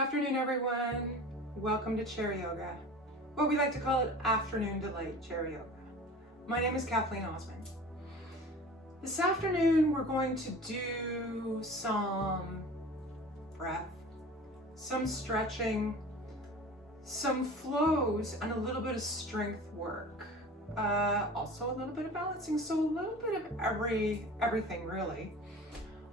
afternoon, everyone. Welcome to Chair Yoga, or we like to call it Afternoon Delight Chair Yoga. My name is Kathleen Osmond. This afternoon, we're going to do some breath, some stretching, some flows, and a little bit of strength work. Also a little bit of balancing, so a little bit of everything really.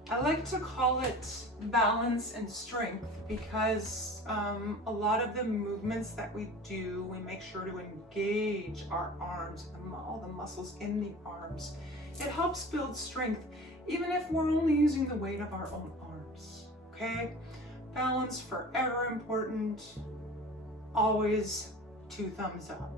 I like to call it balance and strength because a lot of the movements that we do, we make sure to engage our arms, all the muscles in the arms. It helps build strength, even if we're only using the weight of our own arms, okay? Balance forever important, always 2 thumbs up,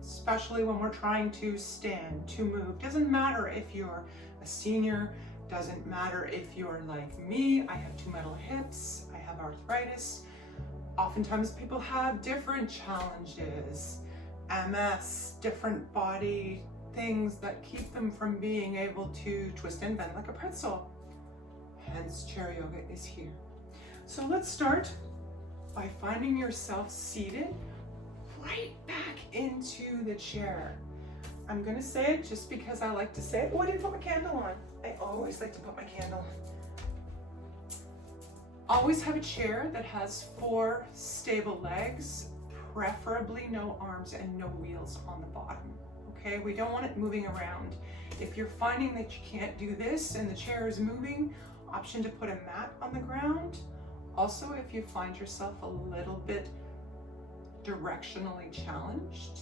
especially when we're trying to stand, to move. Doesn't matter if you're a senior, doesn't matter if you're like me. I have 2 metal hips, I have arthritis. Oftentimes people have different challenges, MS, different body things that keep them from being able to twist and bend like a pretzel. Hence, Chair Yoga is here. So let's start by finding yourself seated right back into the chair. I'm gonna say it just because I like to say it. Oh, I didn't put my candle on. I always like to put my candle on. Always have a chair that has 4 stable legs, preferably no arms and no wheels on the bottom. Okay, we don't want it moving around. If you're finding that you can't do this and the chair is moving, option to put a mat on the ground. Also, if you find yourself a little bit directionally challenged,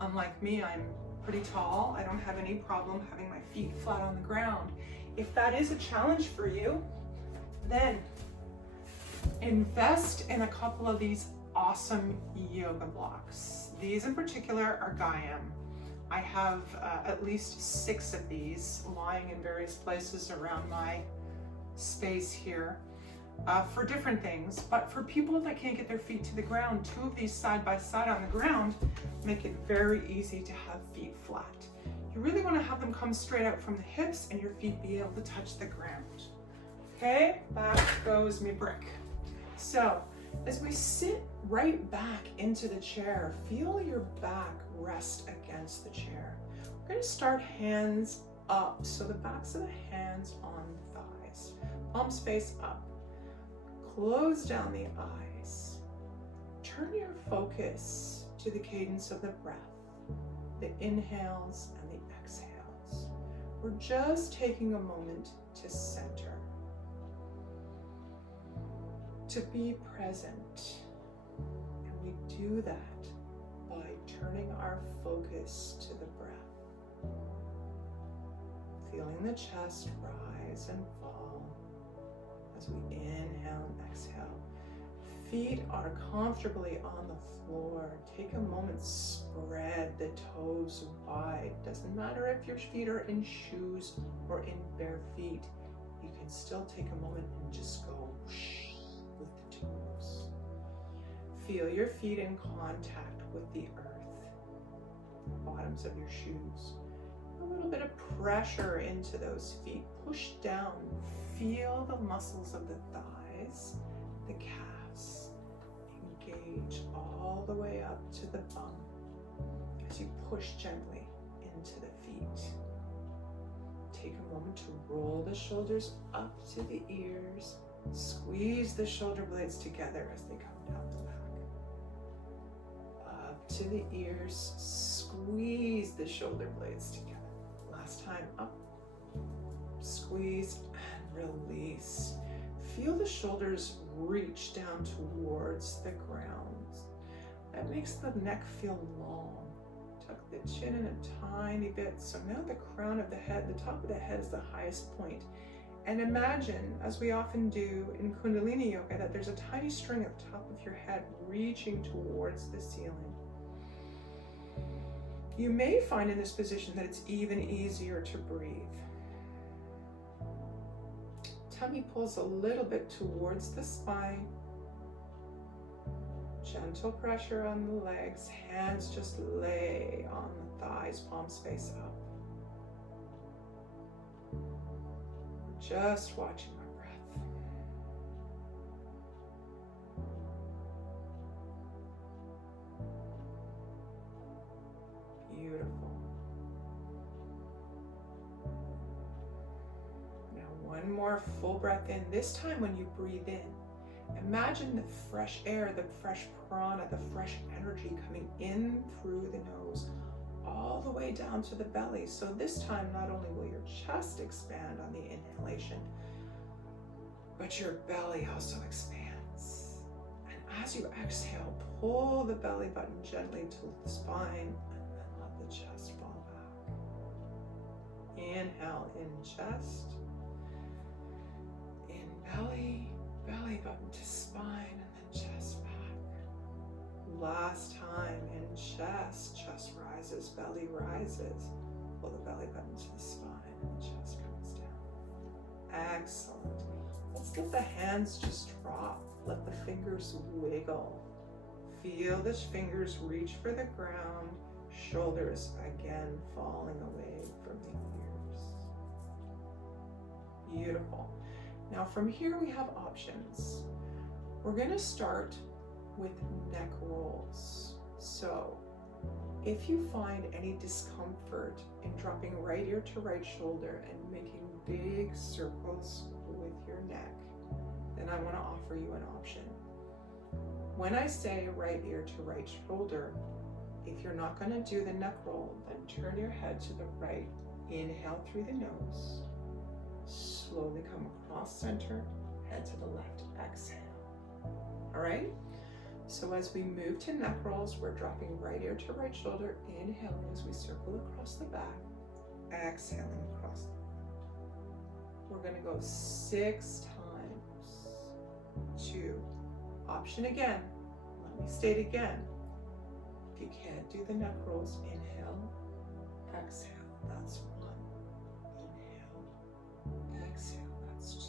unlike me, I'm pretty tall. I don't have any problem having my feet flat on the ground. If that is a challenge for you, then invest in a couple of these awesome yoga blocks. These in particular are Gaiam. I have at least 6 of these lying in various places around my space here for different things. But for people that can't get their feet to the ground, 2 of these side by side on the ground make it very easy to have feet flat. You really want to have them come straight out from the hips and your feet be able to touch the ground. Okay, back goes me brick. So as we sit right back into the chair, feel your back rest against the chair. We're going to start hands up, so the backs of the hands on the thighs, palms face up. Close down the eyes. Turn your focus to the cadence of the breath, the inhales and the exhales. We're just taking a moment to center, to be present. And we do that by turning our focus to the breath, feeling the chest rise and fall as we inhale and exhale. Feet are comfortably on the floor. Take a moment, spread the toes wide. Doesn't matter if your feet are in shoes or in bare feet. You can still take a moment and just go whoosh with the toes. Feel your feet in contact with the earth, the bottoms of your shoes. A little bit of pressure into those feet. Push down. Feel the muscles of the thighs, the calves. Engage all the way up to the bum as you push gently into the feet. Take a moment to roll the shoulders up to the ears. Squeeze the shoulder blades together as they come down the back. Up to the ears. Squeeze the shoulder blades together. Last time, up. Squeeze and release. Feel the shoulders reach down towards the ground. That makes the neck feel long. Tuck the chin in a tiny bit. So now the crown of the head, the top of the head is the highest point. And imagine, as we often do in Kundalini yoga, that there's a tiny string at the top of your head reaching towards the ceiling. You may find in this position that it's even easier to breathe. Tummy pulls a little bit towards the spine. Gentle pressure on the legs. Hands just lay on the thighs, palms face up. Just watching our breath. One more full breath in. This time when you breathe in, imagine the fresh air, the fresh prana, the fresh energy coming in through the nose, all the way down to the belly. So this time, not only will your chest expand on the inhalation, but your belly also expands. And as you exhale, pull the belly button gently to the spine, and then let the chest fall back. Inhale in chest, in belly, belly button to spine, and then chest back. Last time in chest, chest rises, belly rises. Pull the belly button to the spine, and the chest comes down. Excellent. Let's let the hands just drop. Let the fingers wiggle. Feel the fingers reach for the ground. Shoulders again falling away from the ears. Beautiful. Now from here we have options. We're going to start with neck rolls. So if you find any discomfort in dropping right ear to right shoulder and making big circles with your neck, then I want to offer you an option. When I say right ear to right shoulder, if you're not going to do the neck roll, then turn your head to the right. Inhale through the nose. Slowly come across center, head to the left. Exhale. All right? So as we move to neck rolls, we're dropping right ear to right shoulder, inhaling as we circle across the back, exhaling across the back. We're going to go 6 times. 2. Option again. Let me state again. If you can't do the neck rolls, inhale, exhale. That's 1. Inhale, exhale. That's 2.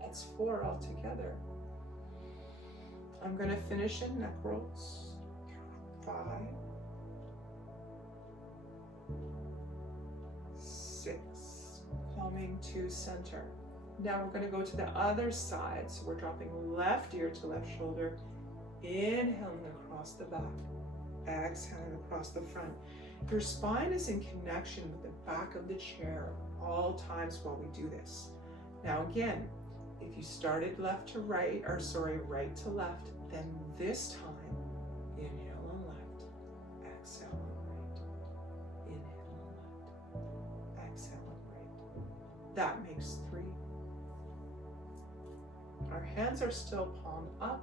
That's 4 altogether. I'm going to finish in neck rolls. 5, 6, coming to center. Now we're going to go to the other side. So we're dropping left ear to left shoulder, inhaling across the back, exhaling across the front. Your spine is in connection with the back of the chair all times while we do this. Now again, if you started left to right, right to left, then this time, inhale on left, exhale on right, inhale on left, exhale on right. That makes 3. Our hands are still palm up.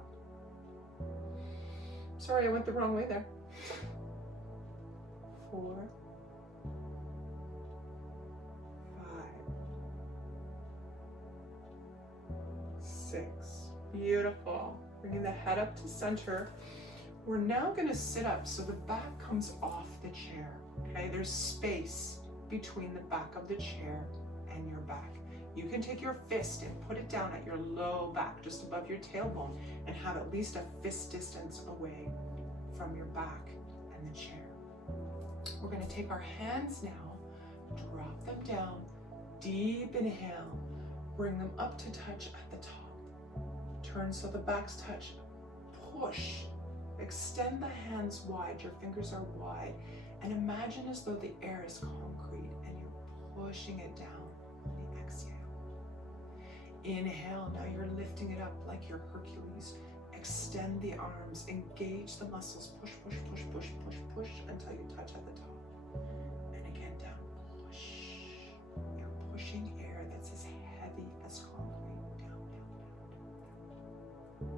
Sorry, I went the wrong way there. 4, 6. Beautiful. Bringing the head up to center. We're now going to sit up so the back comes off the chair. Okay, there's space between the back of the chair and your back. You can take your fist and put it down at your low back, just above your tailbone, and have at least a fist distance away from your back and the chair. We're going to take our hands now, drop them down, deep inhale, bring them up to touch at the top. Turn so the backs touch, push, extend the hands wide, your fingers are wide, and imagine as though the air is concrete and you're pushing it down on the exhale. Inhale, now you're lifting it up like you're Hercules. Extend the arms, engage the muscles, push, push, push, push, push, push until you touch at the top. And again, down, push. You're pushing air that's as heavy as concrete, down, down, down, down.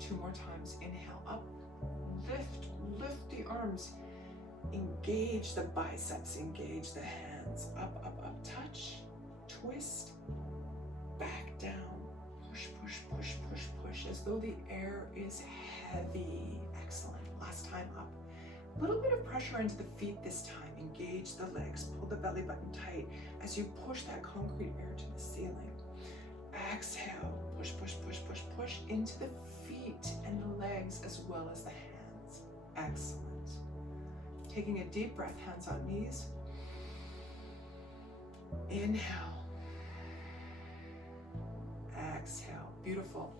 2 more times, inhale up, lift the arms, engage the biceps, engage the hands, up, up, up, touch, twist, back down, push, push, push, push, push, as though the air is heavy. Excellent. Last time up. A little bit of pressure into the feet this time. Engage the legs, pull the belly button tight as you push that concrete air to the ceiling. Exhale, push, push, push, push, push into the feet and the legs as well as the hands. Excellent. Taking a deep breath, hands on knees. Inhale. Exhale. Beautiful.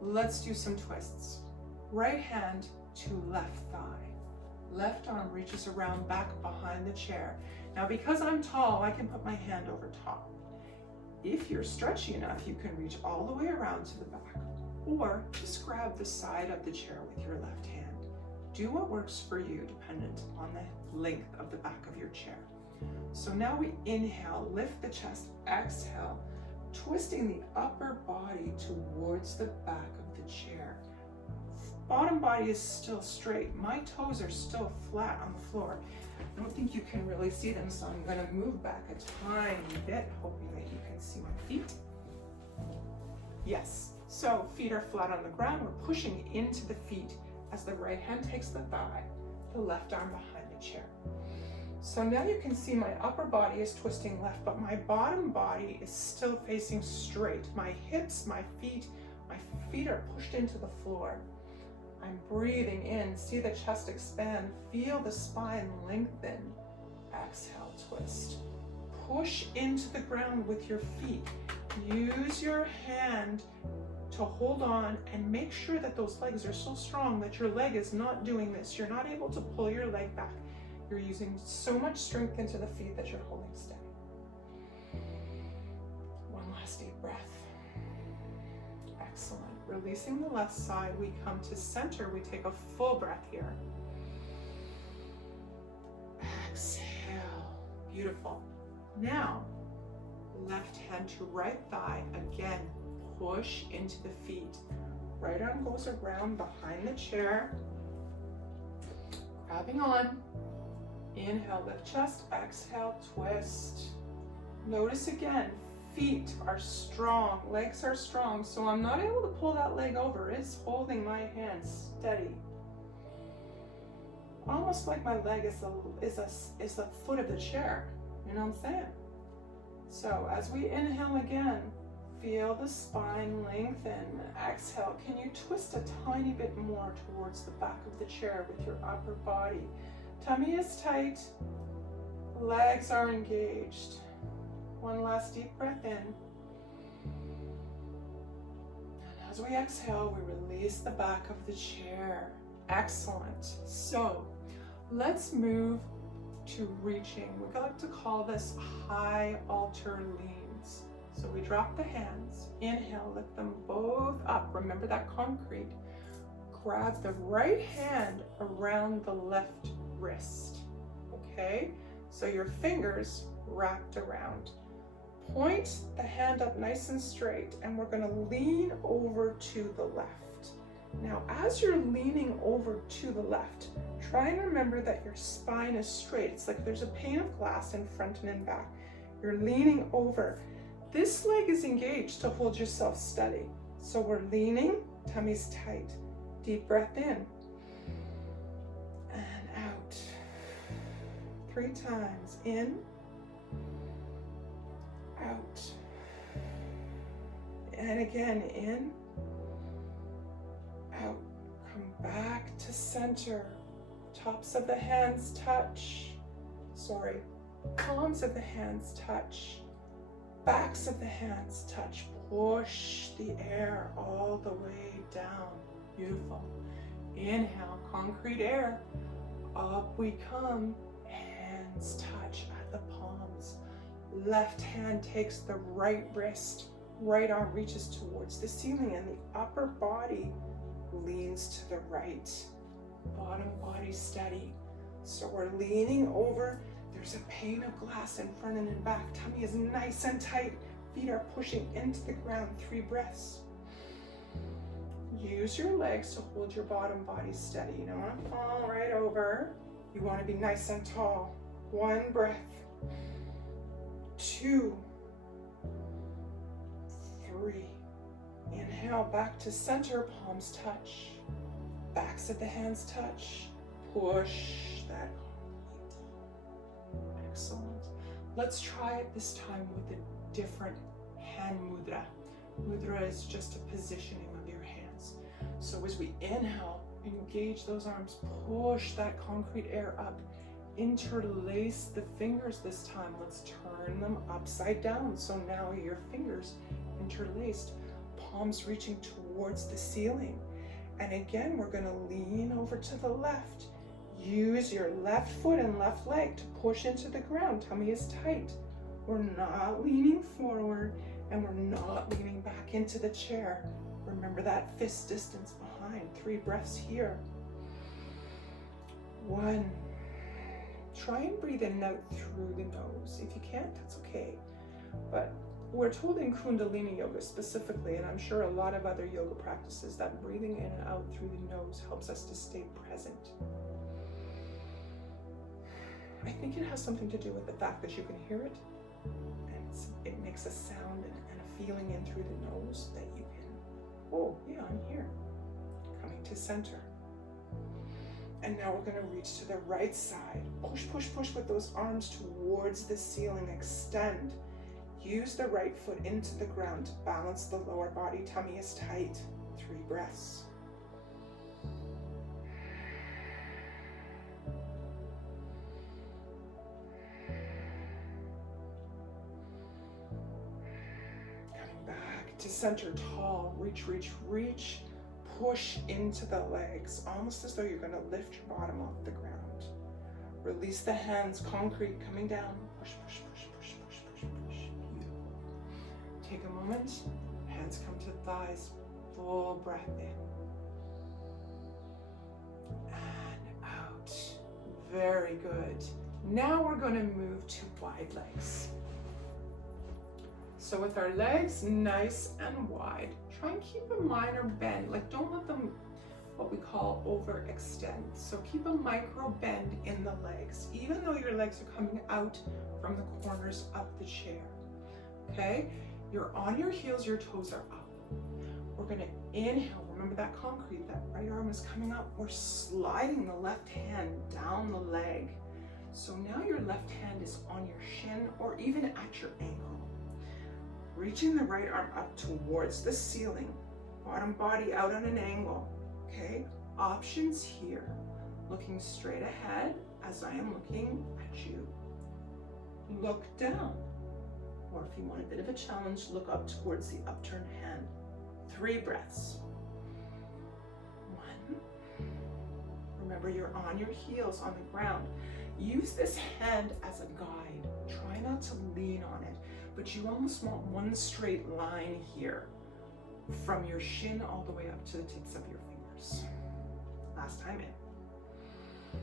Let's do some twists. Right hand to left thigh. Left arm reaches around back behind the chair. Now because I'm tall, I can put my hand over top. If you're stretchy enough, you can reach all the way around to the back, or just grab the side of the chair with your left hand. Do what works for you, dependent on the length of the back of your chair. So now we inhale, lift the chest, exhale, twisting the upper body towards the back of the chair. Bottom body is still straight. My toes are still flat on the floor. I don't think you can really see them, so I'm going to move back a tiny bit, hoping that you can see my feet. Yes, so feet are flat on the ground. We're pushing into the feet as the right hand takes the thigh, the left arm behind the chair. So now you can see my upper body is twisting left, but my bottom body is still facing straight. My hips, my feet are pushed into the floor. I'm breathing in, see the chest expand, feel the spine lengthen. Exhale, twist. Push into the ground with your feet. Use your hand to hold on and make sure that those legs are so strong that your leg is not doing this. You're not able to pull your leg back. You're using so much strength into the feet that you're holding steady. One last deep breath. Excellent. Releasing the left side, we come to center. We take a full breath here. Exhale. Beautiful. Now, left hand to right thigh. Again, push into the feet. Right arm goes around behind the chair. Grabbing on. Inhale, lift chest. Exhale, twist. Notice again, feet are strong, legs are strong, so I'm not able to pull that leg over. It's holding my hand steady. Almost like my leg is the foot of the chair. You know what I'm saying? So as we inhale again, feel the spine lengthen. Exhale, can you twist a tiny bit more towards the back of the chair with your upper body? Tummy is tight, legs are engaged. One last deep breath in. And as we exhale, we release the back of the chair. Excellent. So let's move to reaching. We like to call this high altar leans. So we drop the hands, inhale, lift them both up. Remember that concrete. Grab the right hand around the left wrist. Okay? So your fingers wrapped around. Point the hand up nice and straight, and we're going to lean over to the left. Now, as you're leaning over to the left, try and remember that your spine is straight. It's like there's a pane of glass in front and in back. You're leaning over. This leg is engaged to hold yourself steady. So we're leaning, tummy's tight. Deep breath in and out. 3 times. In, out, and again, in, out. Come back to center. Tops of the hands touch. Palms of the hands touch. Backs of the hands touch. Push the air all the way down. Beautiful. Inhale, concrete air. Up we come. Hands touch at the palms. Left hand takes the right wrist. Right arm reaches towards the ceiling, and the upper body leans to the right. Bottom body steady. So we're leaning over. There's a pane of glass in front and in back. Tummy is nice and tight. Feet are pushing into the ground. 3 breaths. Use your legs to hold your bottom body steady. You don't want to fall right over. You want to be nice and tall. 1 breath. 2, 3. Inhale, back to center, palms touch. Backs of the hands touch. Push that concrete. Excellent. Let's try it this time with a different hand mudra. Mudra is just a positioning of your hands. So as we inhale, engage those arms, push that concrete air up. Interlace the fingers this time. Let's turn them upside down. So now your fingers interlaced, palms reaching towards the ceiling. And again, we're going to lean over to the left. Use your left foot and left leg to push into the ground. Tummy is tight. We're not leaning forward, and we're not leaning back into the chair. Remember that fist distance behind. 3 breaths here. 1. Try and breathe in and out through the nose. If you can't, that's okay. But we're told in Kundalini yoga specifically, and I'm sure a lot of other yoga practices, that breathing in and out through the nose helps us to stay present. I think it has something to do with the fact that you can hear it, and it makes a sound and a feeling in through the nose that you can, oh yeah, I'm here. Coming to center. And now we're going to reach to the right side. Push, push, push with those arms towards the ceiling. Extend. Use the right foot into the ground to balance the lower body. Tummy is tight. 3 breaths. Coming back to center, tall. Reach, reach, reach. Push into the legs, almost as though you're going to lift your bottom off the ground. Release the hands, concrete coming down. Push, push, push, push, push, push, push. Beautiful. Take a moment. Hands come to thighs. Full breath in. And out. Very good. Now we're going to move to wide legs. So with our legs nice and wide, try and keep a minor bend. Like, don't let them, what we call, overextend. So keep a micro bend in the legs, even though your legs are coming out from the corners of the chair. Okay? You're on your heels, your toes are up. We're gonna inhale. Remember that concrete, that right arm is coming up. We're sliding the left hand down the leg. So now your left hand is on your shin or even at your ankle. Reaching the right arm up towards the ceiling, bottom body out on an angle, okay? Options here, looking straight ahead as I am looking at you. Look down, or if you want a bit of a challenge, look up towards the upturned hand. 3 breaths. 1. Remember, you're on your heels on the ground. Use this hand as a guide. Try not to lean on it, but you almost want one straight line here from your shin all the way up to the tips of your fingers. Last time in.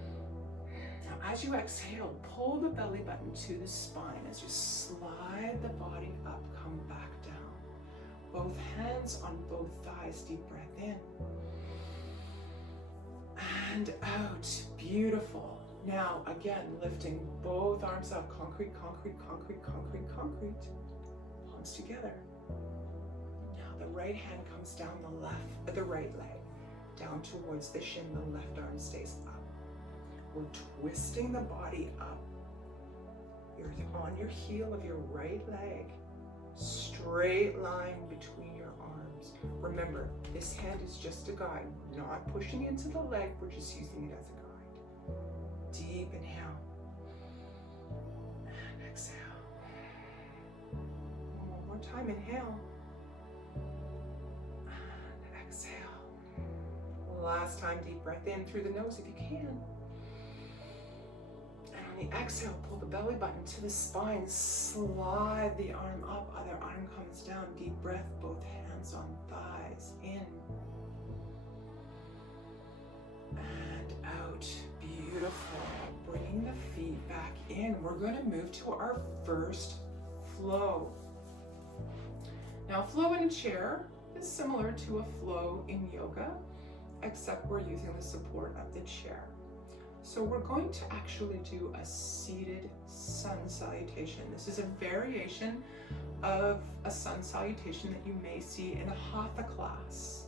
Now as you exhale, pull the belly button to the spine. As you slide the body up, come back down. Both hands on both thighs, deep breath in. And out, beautiful. Now, again, lifting both arms up, concrete, concrete, concrete, concrete, concrete. Palms together. Now the right hand comes down the right leg, down towards the shin, the left arm stays up. We're twisting the body up. You're on your heel of your right leg. Straight line between your arms. Remember, this hand is just a guide. We're not pushing into the leg, we're just using it as a guide. Deep inhale and exhale. One more time, inhale and exhale. Last time, deep breath in through the nose if you can. And on the exhale, pull the belly button to the spine, slide the arm up, other arm comes down, deep breath, both hands on thighs, in and out. Beautiful. Bringing the feet back in. We're going to move to our first flow. Now, flow in a chair is similar to a flow in yoga, except we're using the support of the chair. So we're going to actually do a seated sun salutation. This is a variation of a sun salutation that you may see in a hatha class.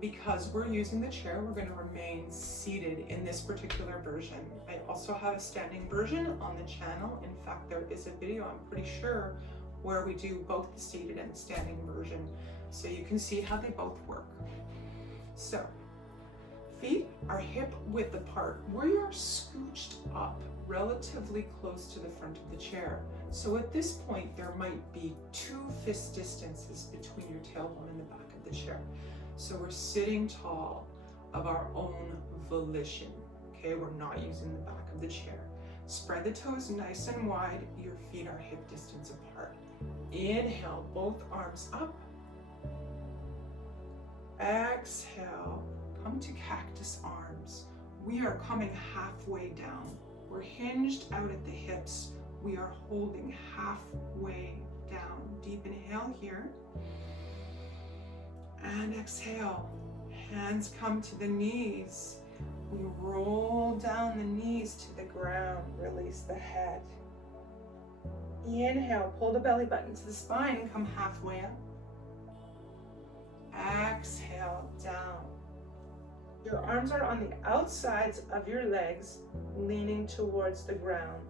Because we're using the chair, we're going to remain seated in this particular version. I also have a standing version on the channel. In fact, there is a video, I'm pretty sure, where we do both the seated and the standing version, so you can see how they both work. So, feet are hip width apart. We are scooched up relatively close to the front of the chair. So at this point, there might be 2 fist distances between your tailbone and the back of the chair. So we're sitting tall of our own volition, okay? We're not using the back of the chair. Spread the toes nice and wide. Your feet are hip distance apart. Inhale, both arms up. Exhale, come to cactus arms. We are coming halfway down. We're hinged out at the hips. We are holding halfway down. Deep inhale here. And exhale. Hands come to the knees. We roll down the knees to the ground. Release the head. Inhale, pull the belly button to the spine and come halfway up. Exhale, down. Your arms are on the outsides of your legs, leaning towards the ground.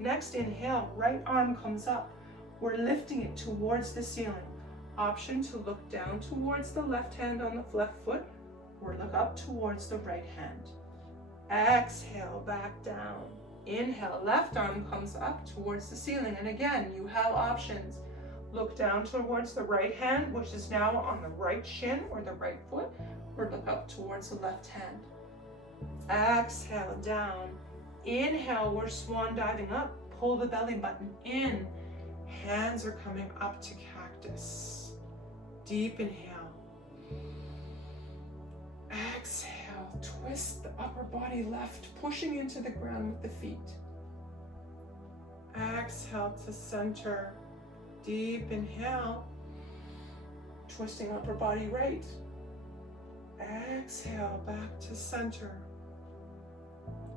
Next inhale, right arm comes up. We're lifting it towards the ceiling. Option to look down towards the left hand on the left foot, or look up towards the right hand. Exhale, back down. Inhale, left arm comes up towards the ceiling. And again, you have options. Look down towards the right hand, which is now on the right shin or the right foot, or look up towards the left hand. Exhale, down. Inhale, we're swan diving up. Pull the belly button in. Hands are coming up to cactus. Deep inhale. Exhale, twist the upper body left, pushing into the ground with the feet. Exhale to center. Deep inhale, twisting upper body right. Exhale, back to center.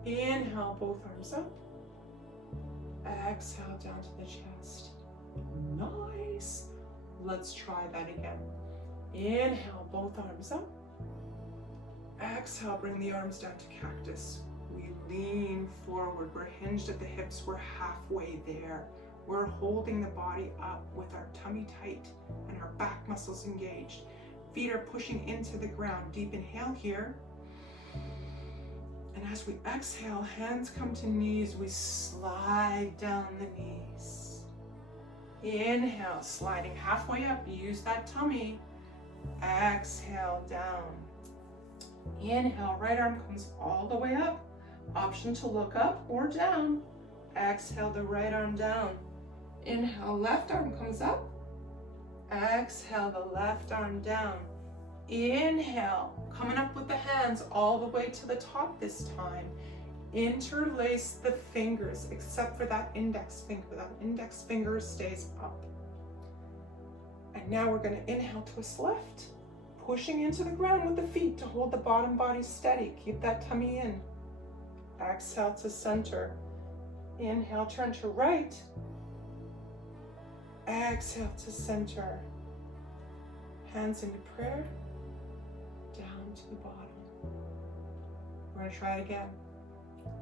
Inhale, both arms up. Exhale, down to the chest. Nice. Let's try that again. Inhale, both arms up. Exhale, bring the arms down to cactus. We lean forward. We're hinged at the hips. We're halfway there. We're holding the body up with our tummy tight and our back muscles engaged. Feet are pushing into the ground. Deep inhale here. And as we exhale, hands come to knees. We slide down the knees. Inhale, sliding halfway up. Use that tummy. Exhale, down. Inhale, right arm comes all the way up. Option to look up or down. Exhale, the right arm down. Inhale, left arm comes up. Exhale, the left arm down. Inhale, coming up with the hands all the way to the top this time. Interlace the fingers, except for that index finger. That index finger stays up. And now we're going to inhale, twist left. Pushing into the ground with the feet to hold the bottom body steady. Keep that tummy in. Exhale to center. Inhale, turn to right. Exhale to center. Hands into prayer. Down to the bottom. We're going to try it again.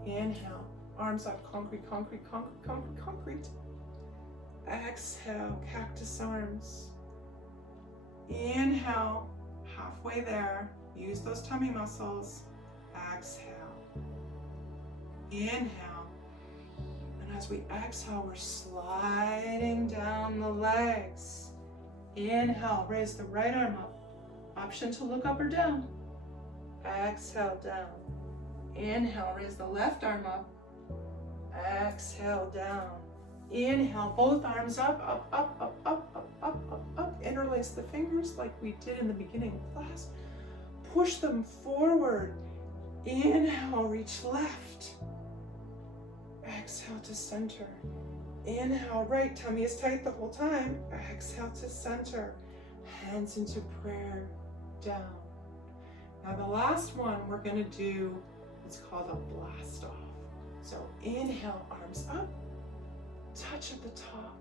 Inhale. Arms up. Concrete, concrete, concrete, concrete, concrete. Exhale. Cactus arms. Inhale. Halfway there. Use those tummy muscles. Exhale. Inhale. And as we exhale, we're sliding down the legs. Inhale, raise the right arm up. Option to look up or down. Exhale, down. Inhale, raise the left arm up. Exhale, down. Inhale, both arms up, up, up, up, up, up, up, up, up. Interlace the fingers like we did in the beginning of class. Push them forward. Inhale, reach left. Exhale to center. Inhale, right, tummy is tight the whole time. Exhale to center. Hands into prayer, down. Now the last one we're gonna do is called a blast off. So inhale, arms up. Touch at the top.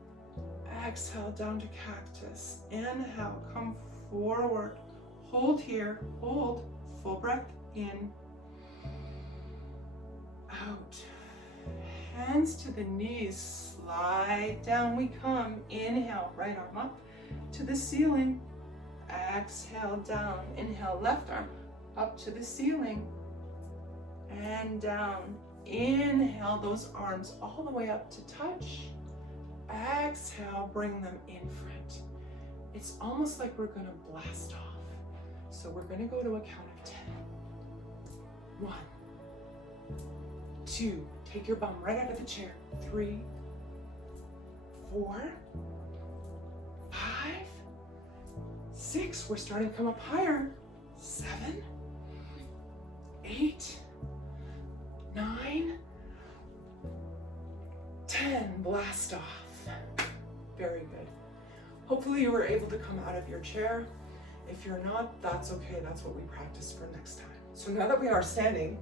Exhale, down to cactus. Inhale, come forward. Hold here, hold. Full breath in. Out. Hands to the knees, slide down we come. Inhale, right arm up to the ceiling. Exhale, down. Inhale, left arm up to the ceiling. And down. Inhale, those arms all the way up to touch. Exhale, bring them in front. It's almost like we're gonna blast off. So we're gonna go to a count of 10. 1, 2, take your bum right out of the chair. 3, 4, 5, 6, we're starting to come up higher. 7, 8, 9, 10, blast off. Very good. Hopefully you were able to come out of your chair. If you're not, that's okay. That's what we practice for next time. So now that we are standing,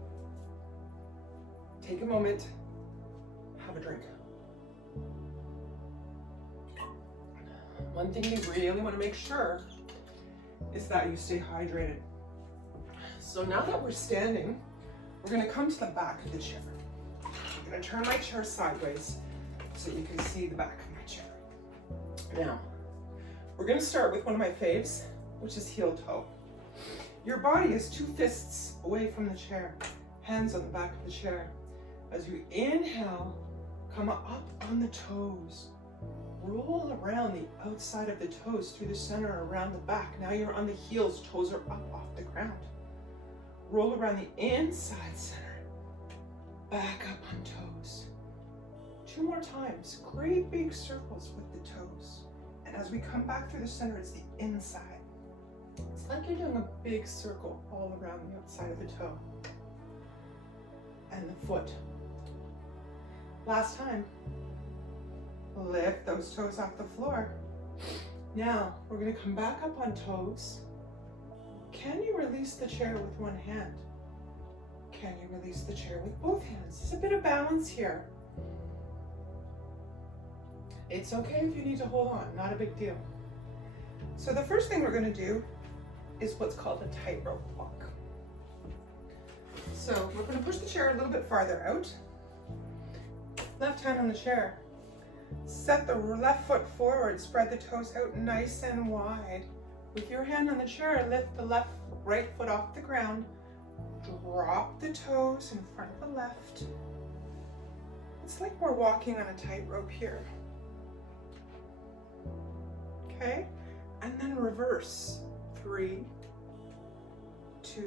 take a moment, have a drink. One thing you really want to make sure is that you stay hydrated. So now that we're standing, we're going to come to the back of the chair. I'm going to turn my chair sideways so you can see the back of my chair. Now, we're going to start with one of my faves, which is heel toe. Your body is 2 fists away from the chair, hands on the back of the chair. As you inhale, come up on the toes. Roll around the outside of the toes through the center, around the back. Now you're on the heels, toes are up off the ground. Roll around the inside center, back up on toes. 2 more times, great big circles with the toes. And as we come back through the center, it's the inside. It's like you're doing a big circle all around the outside of the toe and the foot. Last time, lift those toes off the floor. Now, we're going to come back up on toes. Can you release the chair with one hand? Can you release the chair with both hands? There's a bit of balance here. It's okay if you need to hold on, not a big deal. So the first thing we're going to do is what's called a tightrope walk. So we're going to push the chair a little bit farther out. Left hand on the chair. Set the left foot forward, spread the toes out nice and wide. With your hand on the chair, lift the right foot off the ground. Drop the toes in front of the left. It's like we're walking on a tightrope here. Okay? And then reverse. 3, 2,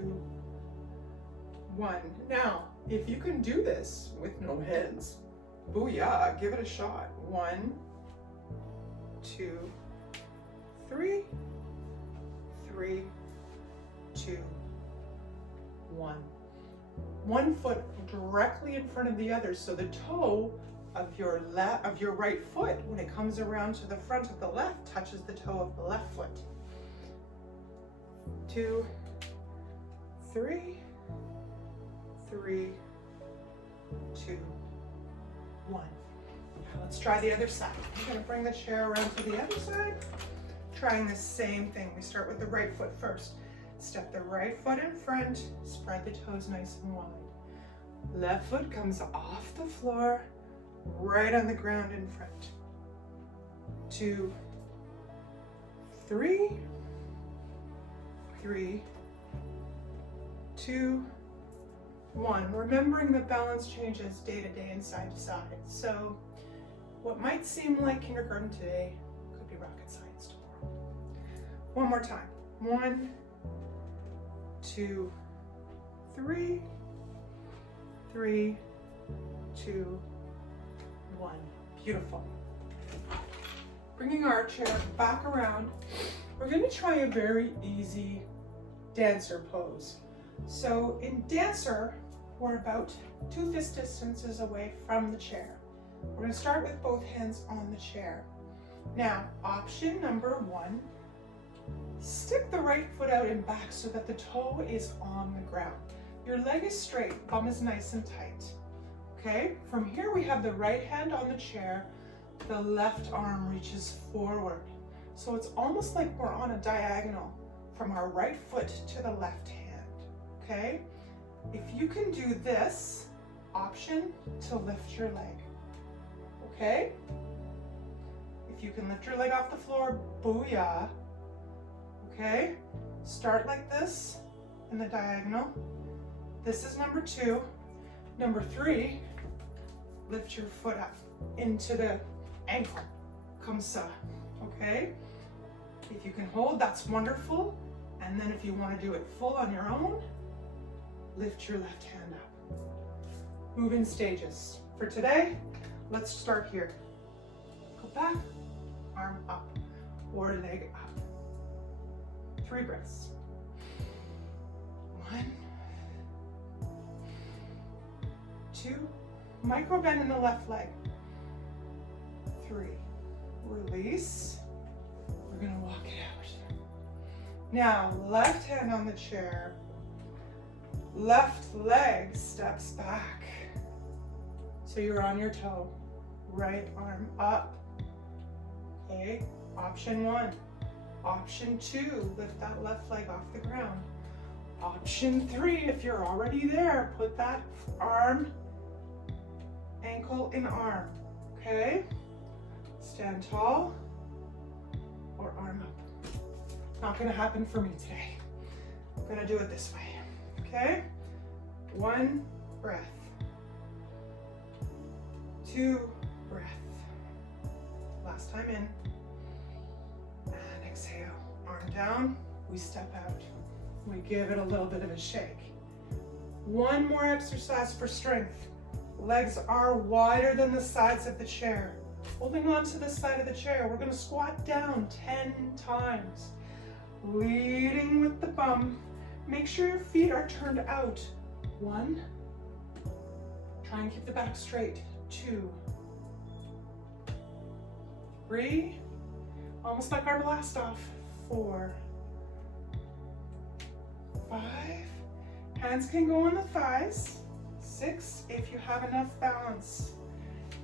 1. Now, if you can do this with no hands, booyah, give it a shot. 1, 2, 3, 3, 2, 1. One foot directly in front of the other, so the toe of your right foot, when it comes around to the front of the left, touches the toe of the left foot. 2, 3, 3, 2, 1. Now let's try the other side. I'm going to bring the chair around to the other side. Trying the same thing. We start with the right foot first. Step the right foot in front. Spread the toes nice and wide. Left foot comes off the floor, right on the ground in front. 2, 3, 3, 2, 1. Remembering that balance changes day to day and side to side. So what might seem like kindergarten today could be rocket science tomorrow. One more time. 1, 2, 3, 3, 2, 1. Beautiful. Bringing our chair back around, we're going to try a very easy dancer pose. So in dancer, we're about 2 fist distances away from the chair. We're going to start with both hands on the chair. Now, option number 1, stick the right foot out and back so that the toe is on the ground. Your leg is straight, bum is nice and tight. Okay, from here we have the right hand on the chair, the left arm reaches forward. So it's almost like we're on a diagonal from our right foot to the left hand. Okay, if you can do this, option to lift your leg. Okay, if you can lift your leg off the floor, booyah. Okay, start like this in the diagonal. This is number 2. Number 3, lift your foot up into the ankle, comme ça, okay? If you can hold, that's wonderful. And then if you want to do it full on your own, lift your left hand up. move in stages. For today, let's start here. Go back, arm up, or leg up. 3 breaths. 1, 2, micro bend in the left leg. 3, release. We're gonna walk it out. Now, left hand on the chair, left leg steps back. So you're on your toe, right arm up. Okay, option 1. Option 2, lift that left leg off the ground. Option 3, if you're already there, put that arm, ankle in arm, okay? Stand tall or arm up. Not gonna happen for me today. I'm gonna do it this way, okay? 1 breath. 2 breath. Last time in. And exhale. Arm down, we step out. We give it a little bit of a shake. 1 more exercise for strength. Legs are wider than the sides of the chair. Holding on to the side of the chair, we're gonna squat down 10 times. Leading with the bum. Make sure your feet are turned out. 1. Try and keep the back straight. 2. 3. Almost like our blast off. 4. 5. Hands can go on the thighs. 6, if you have enough balance.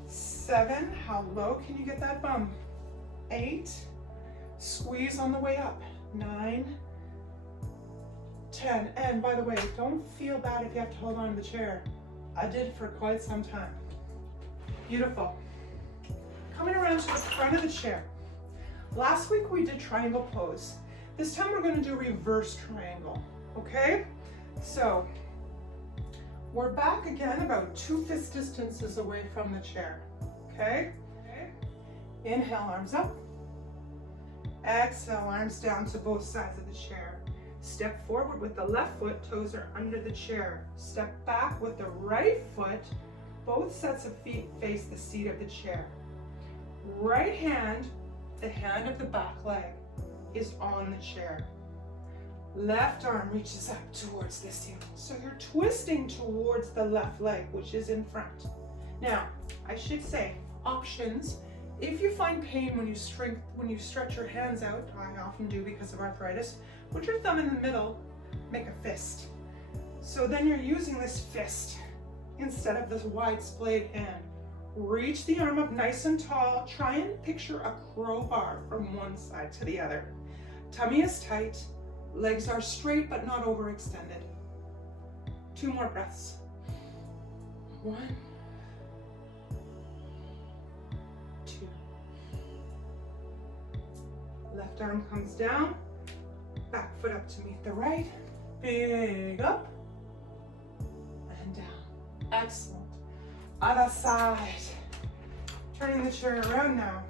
7, how low can you get that bum? 8, squeeze on the way up. 9, 10, and by the way, don't feel bad if you have to hold on to the chair. I did for quite some time. Beautiful. Coming around to the front of the chair. Last week we did triangle pose. This time we're going to do reverse triangle, okay? So, we're back again about 2 fist distances away from the chair, okay? Inhale, arms up. Exhale, arms down to both sides of the chair. Step forward with the left foot, toes are under the chair. Step back with the right foot, both sets of feet face the seat of the chair. Right hand, the hand of the back leg, is on the chair. Left arm reaches up towards the ceiling. So you're twisting towards the left leg, which is in front. Now, I should say, options. If you find pain when you stretch your hands out, I often do because of arthritis, put your thumb in the middle, make a fist. So then you're using this fist instead of this wide splayed hand. Reach the arm up nice and tall. Try and picture a crowbar from one side to the other. Tummy is tight. Legs are straight but not overextended. 2 more breaths. 1, 2. Left arm comes down. Back foot up to meet the right. Big up and down. Excellent. Other side. Turning the chair around now.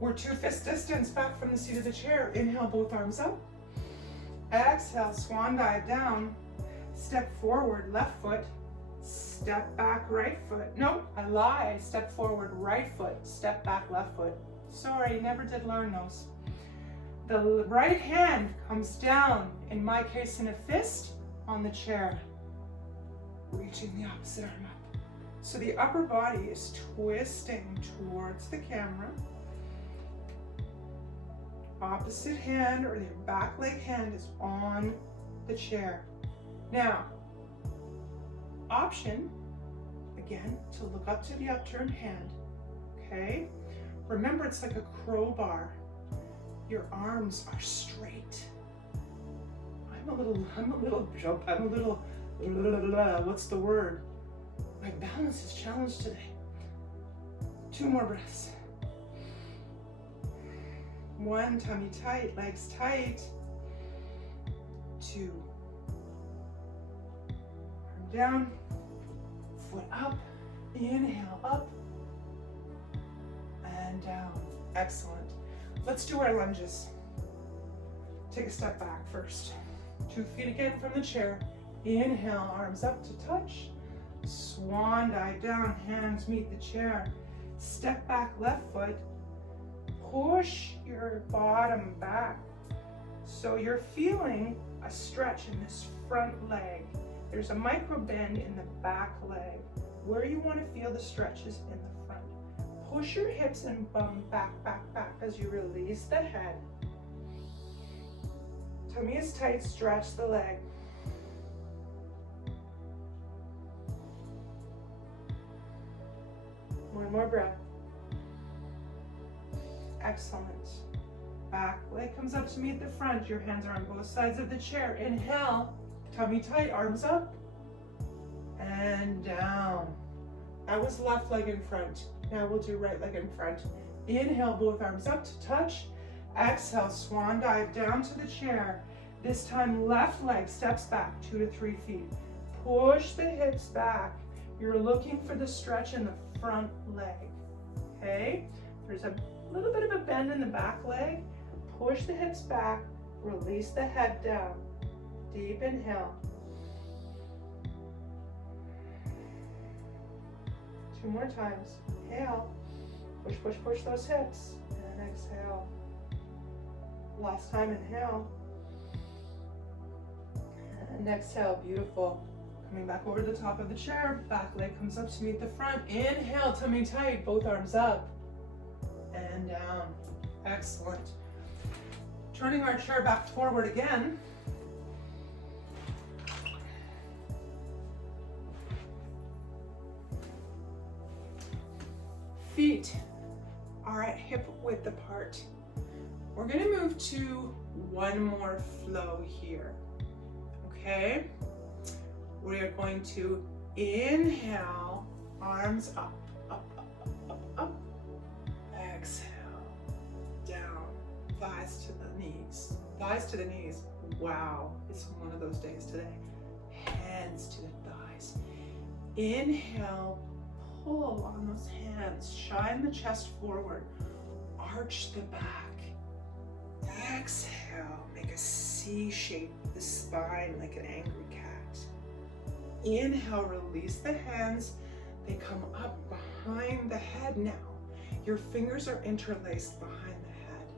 We're 2 fist distance back from the seat of the chair. Inhale, both arms up. Exhale, swan dive down. Step forward, left foot. Step back, right foot. Nope, I lie. Step forward, right foot. Step back, left foot. Sorry, never did learn those. The right hand comes down, in my case in a fist, on the chair. Reaching the opposite arm up. So the upper body is twisting towards the camera. Opposite hand or your back leg hand is on the chair. Now, option, again, to look up to the upturned hand, okay? Remember, it's like a crowbar. Your arms are straight. I'm a little, what's the word? My balance is challenged today. 2 more breaths. 1, tummy tight, legs tight. 2. Arm down, foot up, inhale up, and down. Excellent. Let's do our lunges. Take a step back first. 2 feet again from the chair. Inhale, arms up to touch. Swan dive down, hands meet the chair. Step back, left foot. Push your bottom back. So you're feeling a stretch in this front leg. There's a micro bend in the back leg. Where you want to feel the stretch is in the front. Push your hips and bum back, back, back as you release the head. Tummy is tight, stretch the leg. One more breath. Excellent. Back leg comes up to meet the front. Your hands are on both sides of the chair. Inhale, tummy tight, arms up, and down. That was left leg in front. Now we'll do right leg in front. Inhale, both arms up to touch. Exhale, swan dive down to the chair. This time, left leg steps back 2 to 3 feet. Push the hips back. You're looking for the stretch in the front leg, okay? There's a little bit of a bend in the back leg. Push the hips back, release the head down. Deep inhale. 2 more times. Inhale. Push, push, push those hips. And exhale. Last time, inhale. And exhale, beautiful. Coming back over the top of the chair, back leg comes up to meet the front. Inhale, tummy tight, both arms up and down. Excellent. Turning our chair back forward again. Feet are at hip width apart. We're going to move to one more flow here. Okay? We are going to inhale, arms up, up, up, up, up, up. Exhale, down, thighs to the knees. Thighs to the knees. Wow, it's one of those days today. Hands to the thighs. Inhale, pull on those hands. Shine the chest forward. Arch the back. Exhale, make a C shape with the spine like an angry cat. Inhale, release the hands. They come up behind the head now. Your fingers are interlaced behind the head.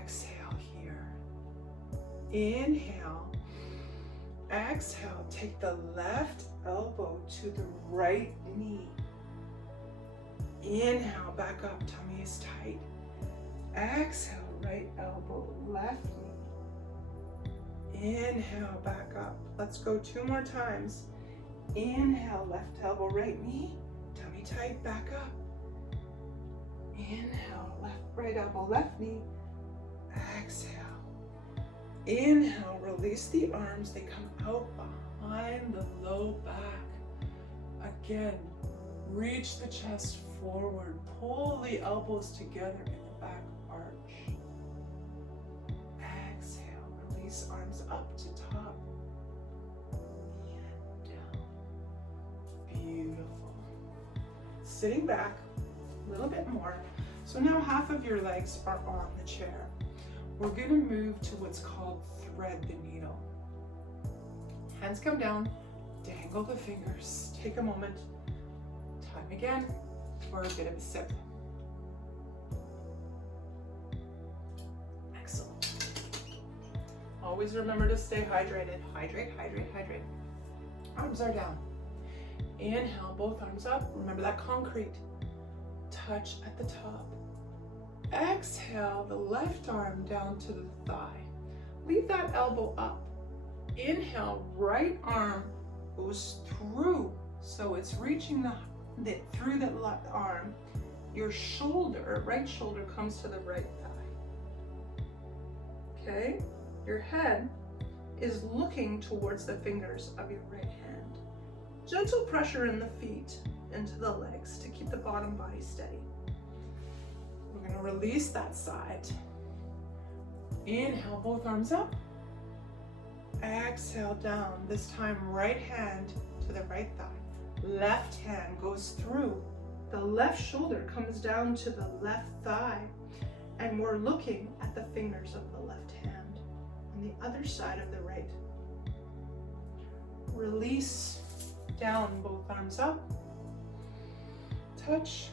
Exhale here. Inhale. Exhale, take the left elbow to the right knee. Inhale, back up, tummy is tight. Exhale, right elbow, left knee. Inhale, back up. Let's go 2 more times. Inhale, left elbow, right knee. Tummy tight, back up. Inhale, right elbow, left knee. Exhale. Inhale, release the arms. They come out behind the low back. Again, reach the chest forward. Pull the elbows together in the back arch. Exhale, release arms up to top and down. Beautiful. Sitting back a little bit more. So now half of your legs are on the chair. We're going to move to what's called thread the needle. Hands come down, dangle the fingers. Take a moment. Time again for a bit of a sip. Excellent. Always remember to stay hydrated. Hydrate, hydrate, hydrate. Arms are down. Inhale, both arms up. Remember that concrete. Touch at the top. Exhale, the left arm down to the thigh. Leave that elbow up. Inhale, right arm goes through. So it's reaching through the left arm. Your shoulder, right shoulder comes to the right thigh. Okay? Your head is looking towards the fingers of your right hand. Gentle pressure in the feet into the legs to keep the bottom body steady. We're going to release that side. Inhale, both arms up. Exhale, down. This time, right hand to the right thigh. Left hand goes through. The left shoulder comes down to the left thigh. And we're looking at the fingers of the left hand on the other side of the right. Release down, both arms up, touch,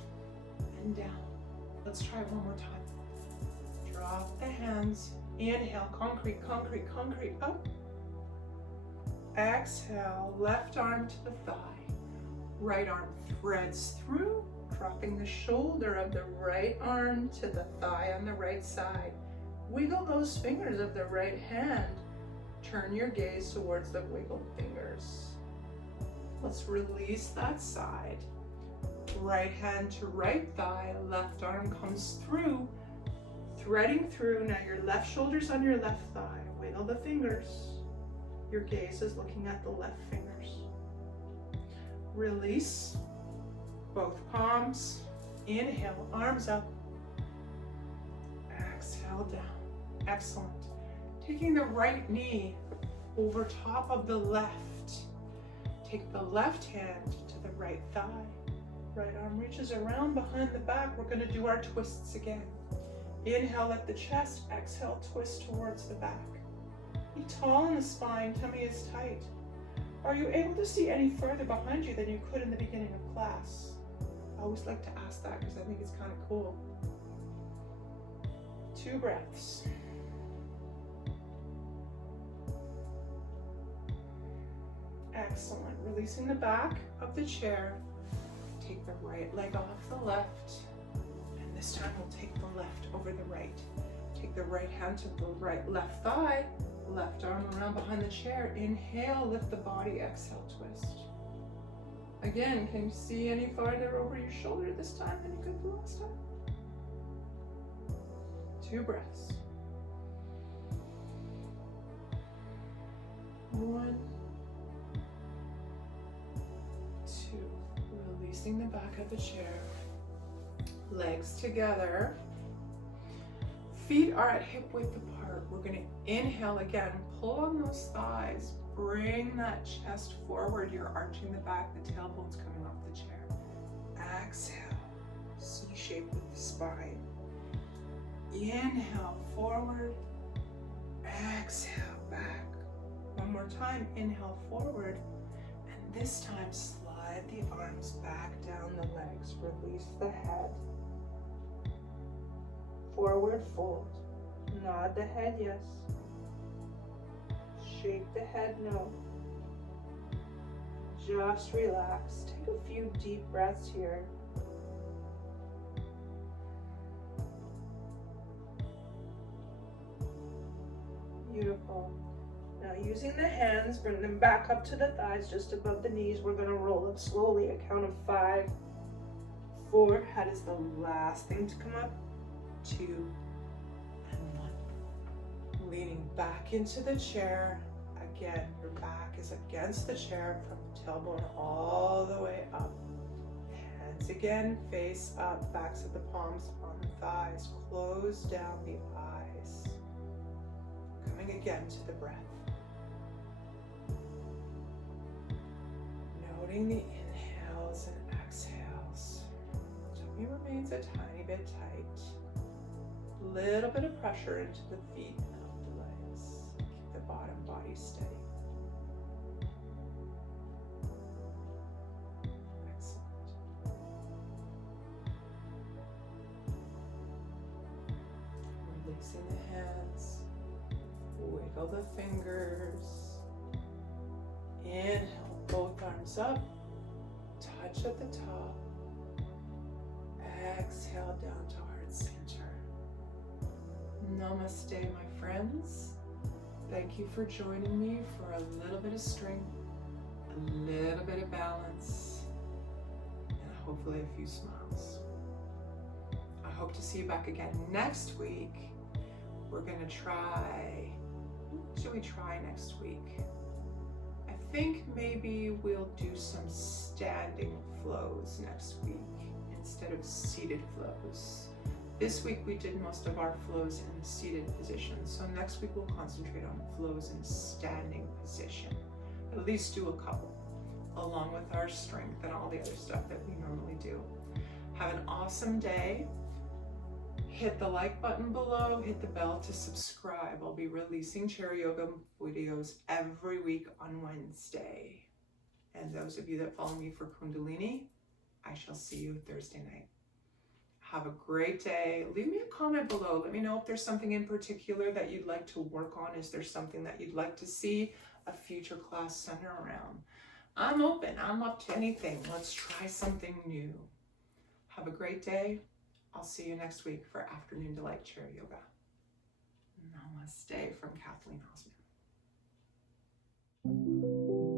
and down. Let's try it one more time. Drop the hands, inhale, concrete, concrete, concrete, up. Exhale, left arm to the thigh. Right arm threads through, dropping the shoulder of the right arm to the thigh on the right side. Wiggle those fingers of the right hand. Turn your gaze towards the wiggled fingers. Let's release that side. Right hand to right thigh, left arm comes through, threading through. Now your left shoulder's on your left thigh. Wiggle the fingers. Your gaze is looking at the left fingers. Release both palms. Inhale, arms up. Exhale down. Excellent. Taking the right knee over top of the left. Take the left hand to the right thigh. Right arm reaches around behind the back. We're going to do our twists again. Inhale at the chest. Exhale, twist towards the back. Be tall in the spine. Tummy is tight. Are you able to see any further behind you than you could in the beginning of class? I always like to ask that because I think it's kind of cool. 2 breaths. Excellent. Releasing the back of the chair. Take the right leg off the left. And this time we'll take the left over the right. Take the right hand to the right left thigh. Left arm around behind the chair. Inhale, lift the body. Exhale, twist. Again, can you see any farther over your shoulder this time than you could the last time? 2 breaths. 1, 2. Releasing the back of the chair. Legs together. Feet are at hip width apart. We're going to inhale again. Pull on those thighs. Bring that chest forward. You're arching the back. The tailbone's coming off the chair. Exhale. C shape with the spine. Inhale forward. Exhale back. One more time. Inhale forward. And this time slide the arms back down the legs. Release the head. Forward fold. Nod the head yes. Shake the head no. Just relax. Take a few deep breaths here. Beautiful. Now using the hands, bring them back up to the thighs, just above the knees. We're going to roll up slowly. A count of 5, 4. Head is the last thing to come up. 2 and 1. Leaning back into the chair. Again, your back is against the chair from the tailbone all the way up. Hands again, face up, backs of the palms on the thighs. Close down the eyes. Coming again to the breath. Noting the inhales and exhales. Tummy remains a tiny bit tight. Little bit of pressure into the feet and up the legs. Keep the bottom body steady. Excellent. Releasing the hands. Wiggle the fingers. Inhale, both arms up. Touch at the top. Exhale down to heart center. Namaste, my friends. Thank you for joining me for a little bit of strength, a little bit of balance, and hopefully a few smiles. I hope to see you back again next week. We're going to try, what should we try next week? I think maybe we'll do some standing flows next week instead of seated flows. This week we did most of our flows in the seated position, so next week we'll concentrate on flows in standing position. At least do a couple, along with our strength and all the other stuff that we normally do. Have an awesome day. Hit the like button below, hit the bell to subscribe. I'll be releasing chair yoga videos every week on Wednesday. And those of you that follow me for Kundalini, I shall see you Thursday night. Have a great day. Leave me a comment below. Let me know if there's something in particular that you'd like to work on. Is there something that you'd like to see a future class center around? I'm open. I'm up to anything. Let's try something new. Have a great day. I'll see you next week for Afternoon Delight Chair Yoga. Namaste from Kathleen Osmond.